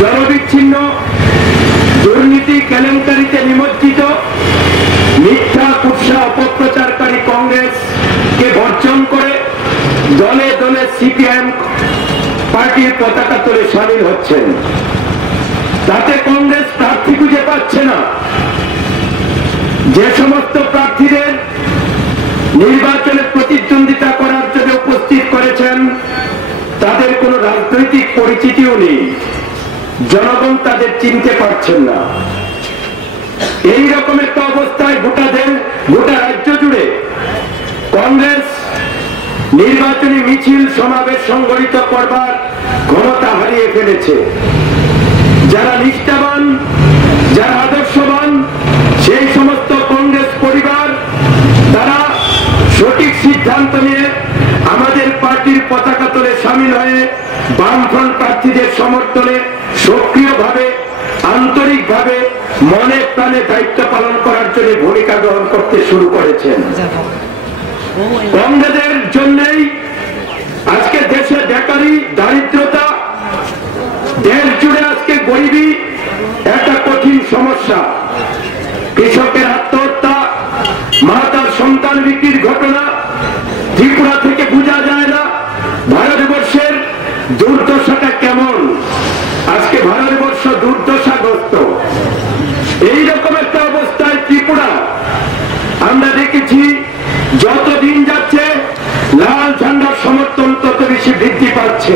জনবিচ্ছিন্ন দুর্নীতি কেলেঙ্কারিতে নিমজ্জিত মিথ্যা কুৎসা অপপ্রচারকারী কংগ্রেসকে বর্জন করে দলে দলে সিপিআইএম পার্টির পতাকা তোলে সামিল হচ্ছেন। তাতে কংগ্রেস প্রার্থী খুঁজে পাচ্ছে না। যে সমস্ত প্রার্থীদের নির্বাচনে প্রতিদ্বন্দ্বিতা করার জন্য উপস্থিত করেছেন তাদের কোনো রাজনৈতিক পরিচিতিও নেই, জনগণ তাদের চিনতে পারছেন না। এই রকম একটা অবস্থায় গোটা রাজ্য জুড়ে কংগ্রেস নির্বাচনী মিছিল সমাবেশ সংগঠিত করবার ক্ষমতা হারিয়ে ফেলেছে। যারা নিষ্ঠাবান, যারা আদর্শবান, সেই সমস্ত কংগ্রেস পরিবার তারা সঠিক সিদ্ধান্ত নিয়ে আমাদের পার্টির পতাকা তোলে সামিল হয়ে বামফ্রন্ট প্রার্থীদের সমর্থনে সক্রিয়ভাবে, আন্তরিকভাবে, মনে প্রাণে দায়িত্ব পালন করার জন্য ভূমিকা গ্রহণ করতে শুরু করেছেন। কংগ্রেসের জন্যই আজকে দেশে বেকারি, দারিদ্রতা, দেশ জুড়ে আজকে গরিবী একটা কঠিন সমস্যা। কৃষকের আত্মহত্যা, মা তার সন্তান বিক্রির ঘটনা ত্রিপুরা থেকে বোঝা যায় না ভারতবর্ষের দুর্দশাটা কেমন। আজকে ভারতবর্ষ দুর্দশাগ্রস্ত। এইরকম একটা অবস্থায় ত্রিপুরা আমরা দেখেছি যত দিন যাচ্ছে লাল ঝান্ডার সমর্থন তত বেশি বৃদ্ধি পাচ্ছে।